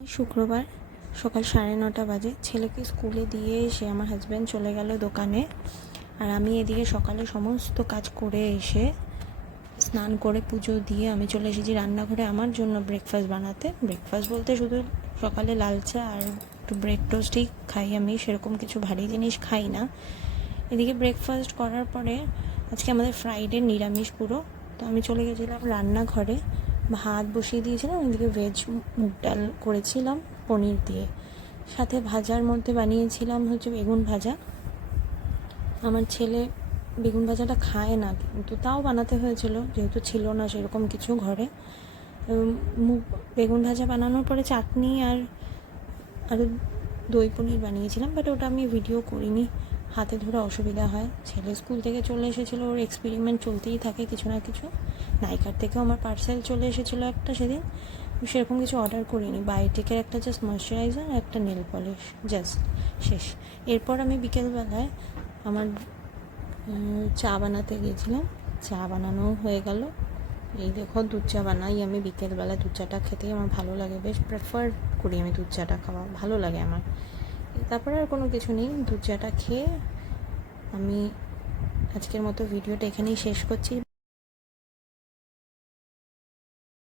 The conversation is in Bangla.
শুক্রবার সকাল 9:30 বাজে। ছেলেকে স্কুলে দিয়ে এসে আমার হাজব্যান্ড চলে গেল দোকানে, আর আমি এদিকে সকালে সমস্ত কাজ করে এসে স্নান করে পুজো দিয়ে আমি চলে এসেছি রান্নাঘরে আমার জন্য ব্রেকফাস্ট বানাতে। ব্রেকফাস্ট বলতে শুধু সকালে লাল চা আর একটু ব্রেড টোস্টই খাই, আমি সেরকম কিছু ভারী জিনিস খাই না। এদিকে ব্রেকফাস্ট করার পরে আজকে আমাদের ফ্রাইডে নিরামিষ পুরো, তো আমি চলে গেছিলাম রান্নাঘরে, ভাত বসিয়ে দিয়েছিলাম, ওইদিকে ভেজ মুগ ডাল করেছিলাম পনির দিয়ে, সাথে ভাজার মধ্যে বানিয়েছিলাম বেগুন ভাজা। আমার ছেলে বেগুন ভাজাটা খায় না, কিন্তু তাও বানাতে হয়েছিল যেহেতু ছিল না সেরকম কিছু ঘরে। বেগুন ভাজা বানানোর পরে চাটনি আর দই পনির বানিয়েছিলাম, বাট ওটা আমি ভিডিও করিনি, হাতে ধরে অসুবিধা হয়। ছেলে স্কুল থেকে চলে এসেছিলো, ওর এক্সপেরিমেন্ট চলতেই থাকে কিছু না কিছু। নাইকার থেকেও আমার পার্সেল চলে এসেছিলো একটা সেদিন, সেরকম কিছু অর্ডার করিনি। বায়োটিকের একটা জাস্ট ময়শ্চারাইজার, একটা নেল পলিশ, জাস্ট শেষ। এরপর আমি বিকেলবেলায় আমার চা বানাতে গিয়েছিলাম, চা বানানো হয়ে গেল। এই দেখো দুধ চা বানাই আমি বিকেলবেলা, দুধ চাটা খেতেই আমার ভালো লাগে, বেশ প্রেফার করি আমি দুধ চাটা খাওয়া, ভালো লাগে আমার। তারপরে আর কোনো কিছু নেই, দুধ চাটা খেয়ে আমি আজকের মতো ভিডিওটা এখানেই শেষ করছি।